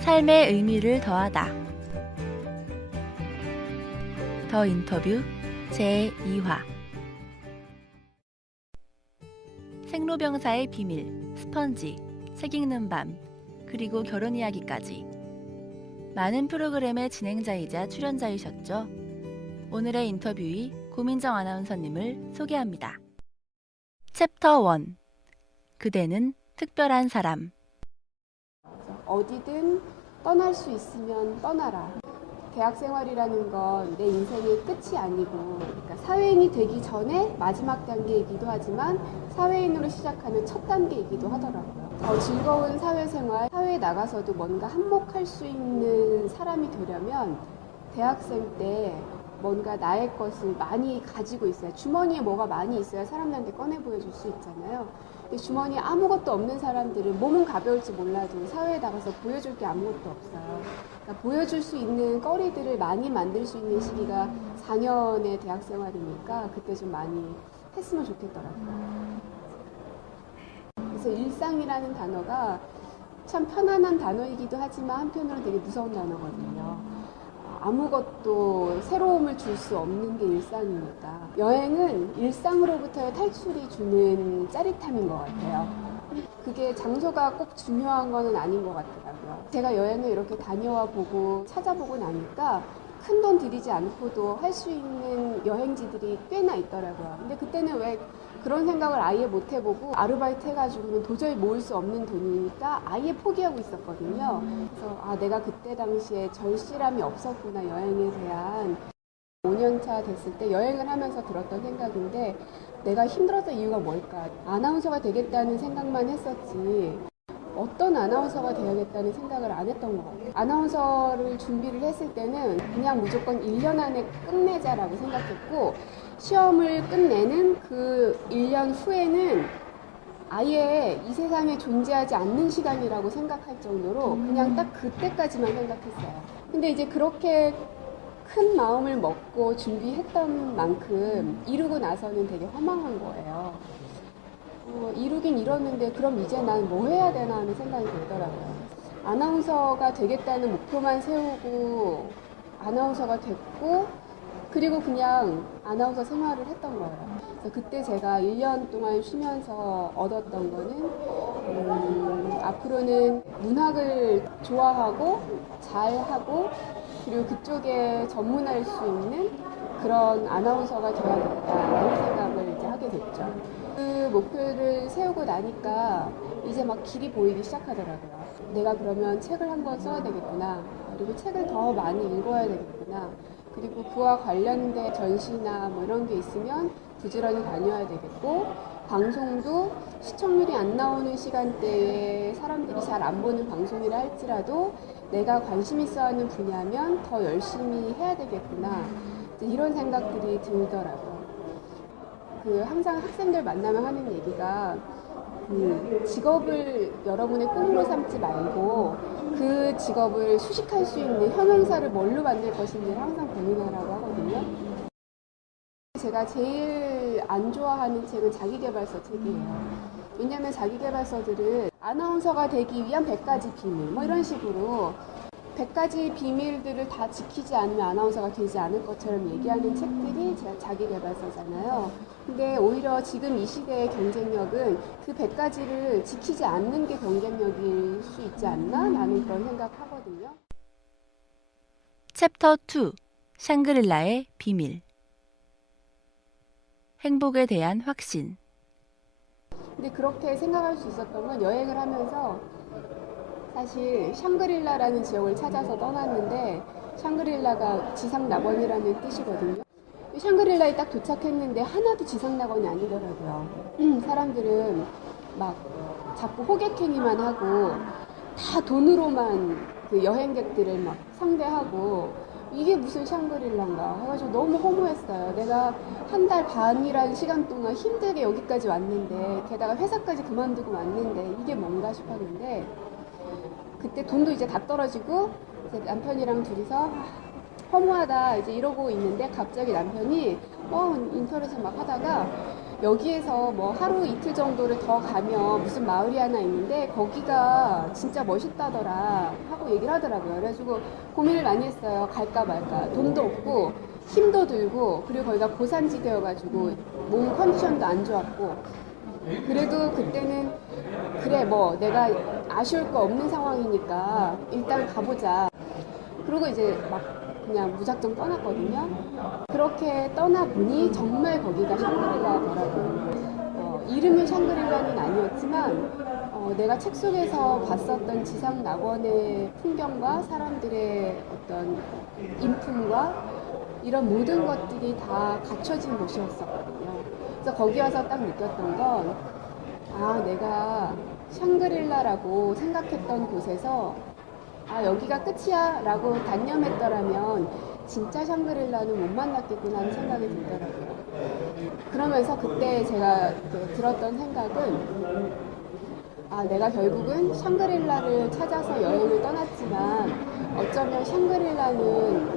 삶의 의미를 더하다. 더 인터뷰 제2화. 생로병사의 비밀, 스펀지, 책 읽는 밤, 그리고 결혼 이야기까지. 많은 프로그램의 진행자이자 출연자이셨죠. 오늘의 인터뷰의 고민정 아나운서님을 소개합니다. 챕터 1. 그대는 특별한 사람. 어디든 떠날 수 있으면 떠나라. 대학 생활이라는 건 내 인생의 끝이 아니고, 그러니까 사회인이 되기 전에 마지막 단계이기도 하지만 사회인으로 시작하는 첫 단계이기도 하더라고요. 더 즐거운 사회생활, 사회에 나가서도 뭔가 한몫할 수 있는 사람이 되려면 대학생 때 뭔가 나의 것을 많이 가지고 있어야, 주머니에 뭐가 많이 있어야 사람들한테 꺼내 보여줄 수 있잖아요. 근데 주머니에 아무것도 없는 사람들은 몸은 가벼울지 몰라도 사회에 나가서 보여줄 게 아무것도 없어요. 그러니까 보여줄 수 있는 거리들을 많이 만들 수 있는 시기가 4년의 대학 생활이니까 그때 좀 많이 했으면 좋겠더라고요. 그래서 일상이라는 단어가 참 편안한 단어이기도 하지만 한편으로는 되게 무서운 단어거든요. 아무것도 새로움을 줄 수 없는 게 일상이니까. 여행은 일상으로부터의 탈출이 주는 짜릿함인 것 같아요. 그게 장소가 꼭 중요한 거는 아닌 것 같더라고요. 제가 여행을 이렇게 다녀와 보고 찾아보고 나니까 큰 돈 들이지 않고도 할 수 있는 여행지들이 꽤나 있더라고요. 근데 그때는 왜 그런 생각을 아예 못 해보고 아르바이트 해가지고는 도저히 모을 수 없는 돈이니까 아예 포기하고 있었거든요. 그래서 내가 그때 당시에 절실함이 없었구나, 여행에 대한. 5년차 됐을 때 여행을 하면서 들었던 생각인데, 내가 힘들었던 이유가 뭘까? 아나운서가 되겠다는 생각만 했었지 어떤 아나운서가 되야겠다는 생각을 안 했던 것 같아요. 아나운서를 준비를 했을 때는 그냥 무조건 1년 안에 끝내자라고 생각했고, 시험을 끝내는 그 1년 후에는 아예 이 세상에 존재하지 않는 시간이라고 생각할 정도로 그냥 딱 그때까지만 생각했어요. 근데 이제 그렇게 큰 마음을 먹고 준비했던 만큼 이루고 나서는 되게 허망한 거예요. 이루긴 이뤘는데 그럼 이제 난 뭐 해야 되나 하는 생각이 들더라고요. 아나운서가 되겠다는 목표만 세우고 아나운서가 됐고, 그리고 그냥 아나운서 생활을 했던 거예요. 그래서 그때 제가 1년 동안 쉬면서 얻었던 거는 앞으로는 문학을 좋아하고 잘하고 그리고 그쪽에 전문할 수 있는 그런 아나운서가 되어야겠다는 생각을 이제 하게 됐죠. 그 목표를 세우고 나니까 이제 막 길이 보이기 시작하더라고요. 내가 그러면 책을 한권 써야 되겠구나. 그리고 책을 더 많이 읽어야 되겠구나. 그리고 그와 관련된 전시나 뭐 이런 게 있으면 부지런히 다녀야 되겠고, 방송도 시청률이 안 나오는 시간대에 사람들이 잘 안 보는 방송이라 할지라도 내가 관심 있어 하는 분야면 더 열심히 해야 되겠구나. 이런 생각들이 들더라고요. 항상 학생들 만나면 하는 얘기가, 직업을 여러분의 꿈으로 삼지 말고 그 직업을 수식할 수 있는 형용사를 뭘로 만들 것인지를 항상 고민하라고 하거든요. 제가 제일 안 좋아하는 책은 자기계발서 책이에요. 왜냐하면 자기계발서들은 아나운서가 되기 위한 100가지 비밀 뭐 이런 식으로 100가지 비밀들을 다 지키지 않으면 아나운서가 되지 않을 것처럼 얘기하는 책들이 자기계발서잖아요. 근데 오히려 지금 이 시대의 경쟁력은 그 100가지를 지키지 않는 게 경쟁력일 수 있지 않나? 라는 그런 생각하거든요. 챕터 2. 샹그릴라의 비밀. 행복에 대한 확신. 근데 그렇게 생각할 수 있었던 건 여행을 하면서 사실 샹그릴라라는 지역을 찾아서 떠났는데, 샹그릴라가 지상낙원이라는 뜻이거든요. 샹그릴라에 딱 도착했는데 하나도 지상낙원이 아니더라고요. 사람들은 막 자꾸 호객행위만 하고 다 돈으로만 그 여행객들을 막 상대하고, 이게 무슨 샹그릴라인가 해가지고 너무 허무했어요. 내가 한 달 반이라는 시간 동안 힘들게 여기까지 왔는데, 게다가 회사까지 그만두고 왔는데 이게 뭔가 싶었는데, 그때 돈도 이제 다 떨어지고 이제 남편이랑 둘이서 허무하다 이제 이러고 있는데, 갑자기 남편이 인터넷에 막 하다가 여기에서 뭐 하루 이틀 정도를 더 가면 무슨 마을이 하나 있는데 거기가 진짜 멋있다더라 하고 얘기를 하더라고요. 그래가지고 고민을 많이 했어요. 갈까 말까. 돈도 없고 힘도 들고 그리고 거기가 고산지대여가지고 몸 컨디션도 안 좋았고 그래도 그때는 그래 뭐 내가 아쉬울 거 없는 상황이니까 일단 가보자. 그리고 이제 막 그냥 무작정 떠났거든요. 그렇게 떠나보니 정말 거기가 샹그릴라더라고요. 이름은 샹그릴라는 아니었지만 내가 책 속에서 봤었던 지상 낙원의 풍경과 사람들의 어떤 인품과 이런 모든 것들이 다 갖춰진 곳이었었거든요. 그래서 거기 와서 딱 느꼈던 건 내가 샹그릴라라고 생각했던 곳에서 여기가 끝이야 라고 단념했더라면 진짜 샹그릴라는 못 만났겠구나 하는 생각이 들더라고요. 그러면서 그때 제가 들었던 생각은 내가 결국은 샹그릴라를 찾아서 여행을 떠났지만 어쩌면 샹그릴라는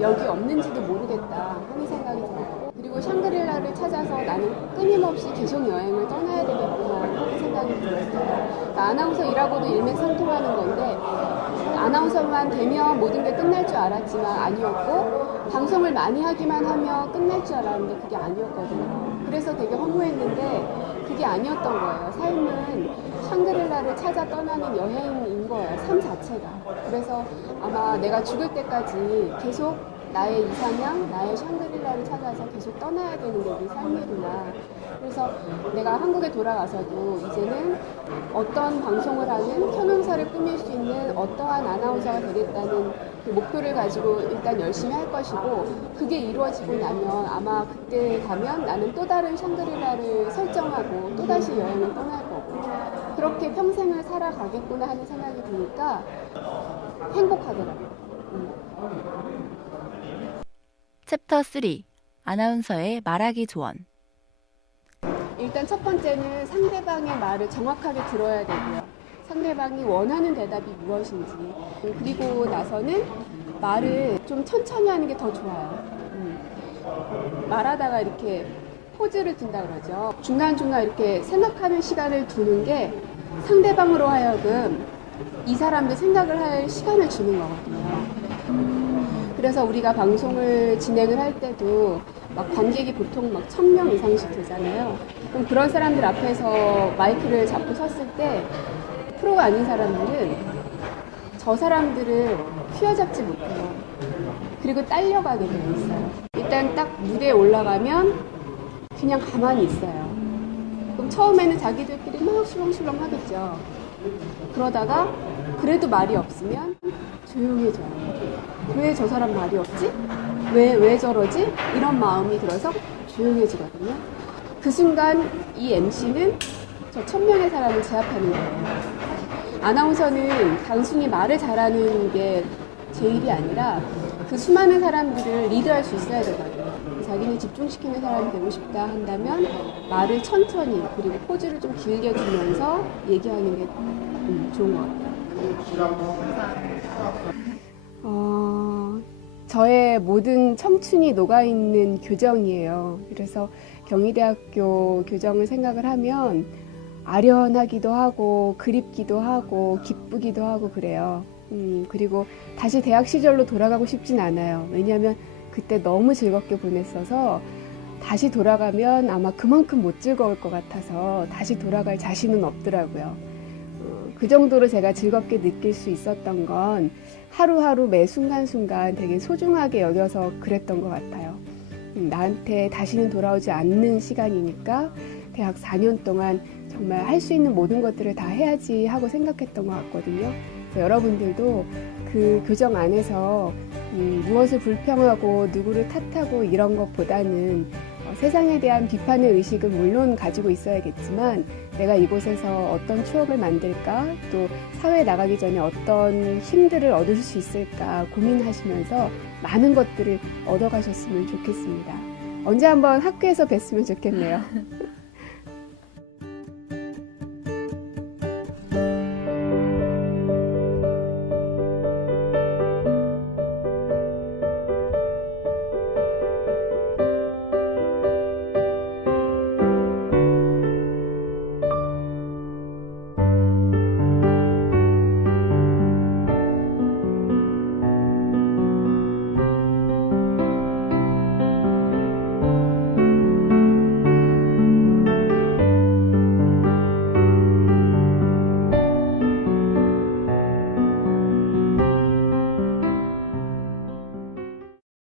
여기 없는지도 모르겠다 하는 생각이 들었고 그리고 샹그릴라를 찾아서 나는 끊임없이 계속 여행을 떠나야 되겠구나 하는 생각이 들었어요. 그러니까 아나운서 일하고도 일맥상통하는 건데 아나운서만 되면 모든 게 끝날 줄 알았지만 아니었고 방송을 많이 하기만 하면 끝날 줄 알았는데 그게 아니었거든요. 그래서 되게 허무했는데 그게 아니었던 거예요. 삶은 샹그릴라를 찾아 떠나는 여행인 거예요. 삶 자체가. 그래서 아마 내가 죽을 때까지 계속 나의 이상향, 나의 샹그릴라를 찾아서 계속 떠나야 되는 게 우리 삶이구나. 그래서 내가 한국에 돌아가서도 이제는 어떤 방송을 하는 현운사를 꾸밀 수 있는 어떠한 아나운서가 되겠다는 그 목표를 가지고 일단 열심히 할 것이고 그게 이루어지고 나면 아마 그때 가면 나는 또 다른 샹그릴라를 설정하고 또다시 여행을 떠날 거고 그렇게 평생을 살아가겠구나 하는 생각이 드니까 행복하더라고요. 챕터 3 아나운서의 말하기 조언. 일단 첫 번째는 상대방의 말을 정확하게 들어야 되고요. 상대방이 원하는 대답이 무엇인지. 그리고 나서는 말을 좀 천천히 하는 게 더 좋아요. 말하다가 이렇게 포즈를 둔다 그러죠. 중간중간 이렇게 생각하는 시간을 두는 게 상대방으로 하여금 이 사람도 생각을 할 시간을 주는 거거든요. 그래서 우리가 방송을 진행을 할 때도 막 관객이 보통 막 1000명 이상씩 되잖아요. 그럼 그런 사람들 앞에서 마이크를 잡고 섰을 때 프로가 아닌 사람들은 저 사람들을 휘어잡지 못해요. 그리고 딸려가게 되어 있어요. 일단 딱 무대에 올라가면 그냥 가만히 있어요. 그럼 처음에는 자기들끼리 막 술렁술렁 하겠죠. 그러다가 그래도 말이 없으면 조용해져요. 왜 저 사람 말이 없지? 왜 저러지? 이런 마음이 들어서 조용해지거든요. 그 순간 이 MC는 저 1000명의 사람을 제압하는 거예요. 아나운서는 단순히 말을 잘하는 게 제 일이 아니라 그 수많은 사람들을 리드할 수 있어야 되거든요. 자기는 집중시키는 사람이 되고 싶다 한다면 말을 천천히 그리고 포즈를 좀 길게 주면서 얘기하는 게 좋은 것 같아요. 저의 모든 청춘이 녹아있는 교정이에요. 그래서 경희대학교 교정을 생각을 하면 아련하기도 하고 그립기도 하고 기쁘기도 하고 그래요. 그리고 다시 대학 시절로 돌아가고 싶진 않아요. 왜냐하면 그때 너무 즐겁게 보냈어서 다시 돌아가면 아마 그만큼 못 즐거울 것 같아서 다시 돌아갈 자신은 없더라고요. 그 정도로 제가 즐겁게 느낄 수 있었던 건 하루하루 매 순간순간 되게 소중하게 여겨서 그랬던 것 같아요. 나한테 다시는 돌아오지 않는 시간이니까 대학 4년 동안 정말 할 수 있는 모든 것들을 다 해야지 하고 생각했던 것 같거든요. 그래서 여러분들도 그 교정 안에서 무엇을 불평하고 누구를 탓하고 이런 것보다는 세상에 대한 비판의 의식은 물론 가지고 있어야겠지만 내가 이곳에서 어떤 추억을 만들까 또 사회에 나가기 전에 어떤 힘들을 얻을 수 있을까 고민하시면서 많은 것들을 얻어가셨으면 좋겠습니다. 언제 한번 학교에서 뵀으면 좋겠네요.